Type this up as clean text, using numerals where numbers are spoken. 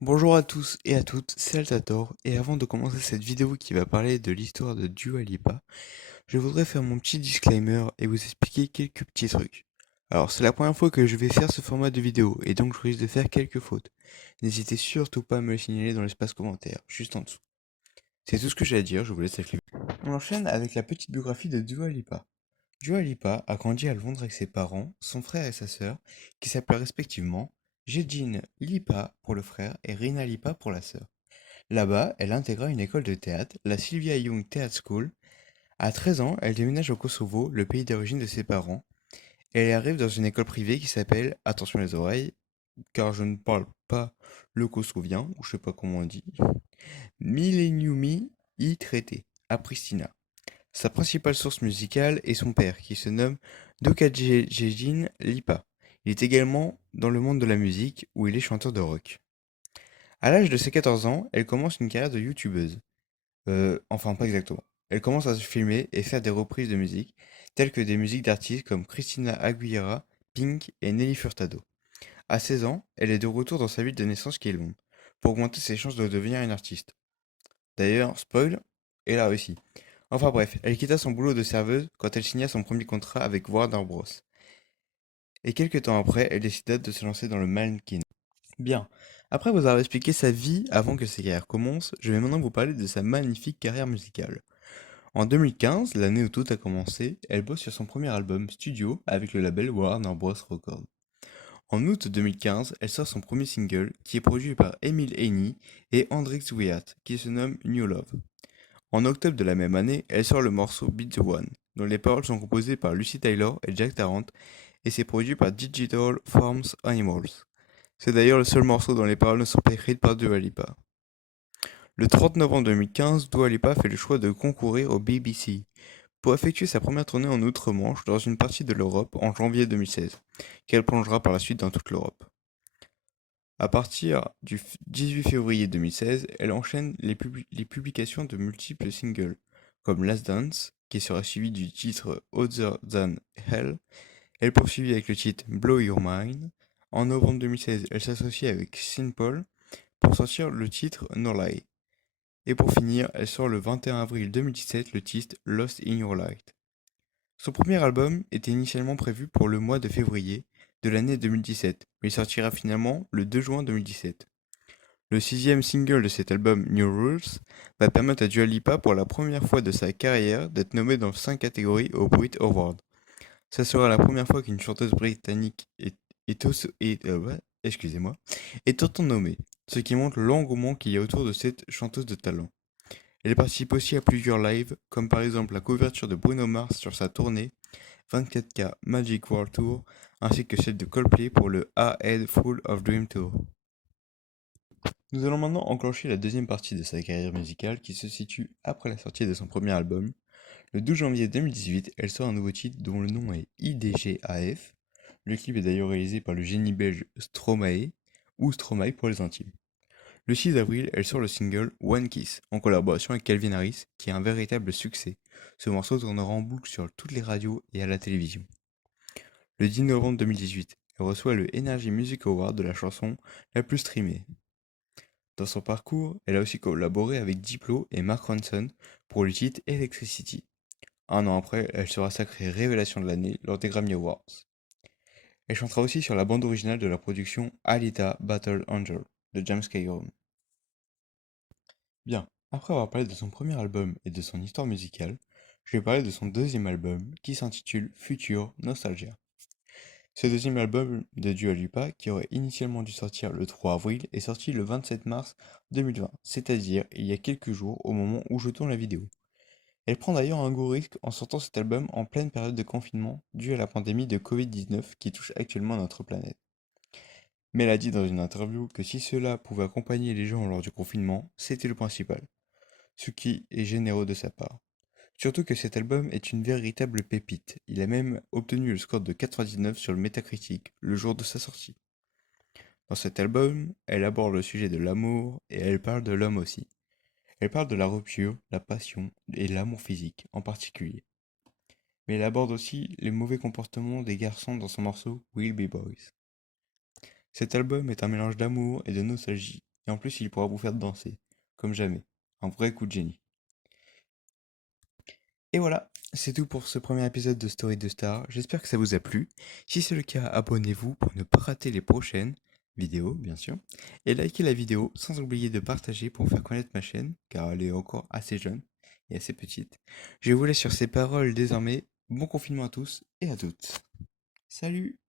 Bonjour à tous et à toutes, c'est Altator, et avant de commencer cette vidéo qui va parler de l'histoire de Dua Lipa, je voudrais faire mon petit disclaimer et vous expliquer quelques petits trucs. Alors, c'est la première fois que je vais faire ce format de vidéo, et donc je risque de faire quelques fautes. N'hésitez surtout pas à me le signaler dans l'espace commentaire, juste en dessous. C'est tout ce que j'ai à dire, je vous laisse avec les... On enchaîne avec la petite biographie de Dua Lipa. Dua Lipa a grandi à Londres avec ses parents, son frère et sa sœur, qui s'appellent respectivement Jedine Lipa pour le frère et Rina Lipa pour la sœur. Là-bas, elle intégra une école de théâtre, la Sylvia Young Theatre School. À 13 ans, elle déménage au Kosovo, le pays d'origine de ses parents. Elle arrive dans une école privée qui s'appelle, attention les oreilles, car je ne parle pas le kosovien, ou je sais pas comment on dit, Millenniumi y traité, à Pristina. Sa principale source musicale est son père, qui se nomme Dokadjejin Lipa. Il est également dans le monde de la musique, où il est chanteur de rock. À l'âge de ses 14 ans, elle commence une carrière de youtubeuse. Enfin, pas exactement. Elle commence à se filmer et faire des reprises de musique, telles que des musiques d'artistes comme Christina Aguilera, Pink et Nelly Furtado. À 16 ans, elle est de retour dans sa ville de naissance qui est Londres, pour augmenter ses chances de devenir une artiste. D'ailleurs, spoil, elle a réussi. Enfin bref, elle quitta son boulot de serveuse quand elle signa son premier contrat avec Warner Bros. Et quelques temps après, elle décida de se lancer dans le mannequin. Bien, après vous avoir expliqué sa vie avant que sa carrière commence, je vais maintenant vous parler de sa magnifique carrière musicale. En 2015, l'année où tout a commencé, elle bosse sur son premier album studio avec le label Warner Bros. Records. En août 2015, elle sort son premier single qui est produit par Emile Haney et Hendrix Wyatt qui se nomme New Love. En octobre de la même année, elle sort le morceau Beat the One, dont les paroles sont composées par Lucy Taylor et Jack Tarrant et c'est produit par Digital Farms Animals. C'est d'ailleurs le seul morceau dont les paroles ne sont pas écrites par Dua Lipa. Le 30 novembre 2015, Dua Lipa fait le choix de concourir au BBC pour effectuer sa première tournée en Outre-Manche dans une partie de l'Europe en janvier 2016, qu'elle plongera par la suite dans toute l'Europe. À partir du 18 février 2016, elle enchaîne les publications de multiples singles, comme Last Dance, qui sera suivi du titre Other Than Hell. Elle poursuivit avec le titre Blow Your Mind. En novembre 2016, elle s'associe avec Sean Paul pour sortir le titre No Lie. Et pour finir, elle sort le 21 avril 2017 le titre Lost in Your Light. Son premier album était initialement prévu pour le mois de février de l'année 2017, mais il sortira finalement le 2 juin 2017. Le sixième single de cet album, New Rules, va permettre à Dua Lipa pour la première fois de sa carrière d'être nommée dans 5 catégories au Brit Award. Ça sera la première fois qu'une chanteuse britannique excusez-moi, est autant nommée, ce qui montre l'engouement qu'il y a autour de cette chanteuse de talent. Elle participe aussi à plusieurs lives, comme par exemple la couverture de Bruno Mars sur sa tournée 24K Magic World Tour, ainsi que celle de Coldplay pour le A Head Full of Dream Tour. Nous allons maintenant enclencher la deuxième partie de sa carrière musicale qui se situe après la sortie de son premier album. Le 12 janvier 2018, elle sort un nouveau titre dont le nom est IDGAF. Le clip est d'ailleurs réalisé par le génie belge Stromae, ou Stromae pour les intimes. Le 6 avril, elle sort le single One Kiss, en collaboration avec Calvin Harris, qui est un véritable succès. Ce morceau tournera en boucle sur toutes les radios et à la télévision. Le 10 novembre 2018, elle reçoit le Energy Music Award de la chanson la plus streamée. Dans son parcours, elle a aussi collaboré avec Diplo et Mark Ronson pour le titre Electricity. Un an après, elle sera sacrée révélation de l'année lors des Grammy Awards. Elle chantera aussi sur la bande originale de la production Alita Battle Angel de James Cameron. Bien, après avoir parlé de son premier album et de son histoire musicale, je vais parler de son deuxième album qui s'intitule Future Nostalgia. Ce deuxième album de Dua Lipa, qui aurait initialement dû sortir le 3 avril, est sorti le 27 mars 2020, c'est-à-dire il y a quelques jours au moment où je tourne la vidéo. Elle prend d'ailleurs un gros risque en sortant cet album en pleine période de confinement due à la pandémie de Covid-19 qui touche actuellement notre planète. Mais elle a dit dans une interview que si cela pouvait accompagner les gens lors du confinement, c'était le principal, ce qui est généreux de sa part. Surtout que cet album est une véritable pépite, il a même obtenu le score de 99 sur le Metacritic le jour de sa sortie. Dans cet album, elle aborde le sujet de l'amour et elle parle de l'homme aussi. Elle parle de la rupture, la passion et l'amour physique en particulier. Mais elle aborde aussi les mauvais comportements des garçons dans son morceau We'll Be Boys. Cet album est un mélange d'amour et de nostalgie. Et en plus, il pourra vous faire danser, comme jamais. Un vrai coup de génie. Et voilà, c'est tout pour ce premier épisode de Story de Star. J'espère que ça vous a plu. Si c'est le cas, abonnez-vous pour ne pas rater les prochaines vidéos, bien sûr. Et likez la vidéo sans oublier de partager pour faire connaître ma chaîne, car elle est encore assez jeune et assez petite. Je vous laisse sur ces paroles désormais. Bon confinement à tous et à toutes. Salut!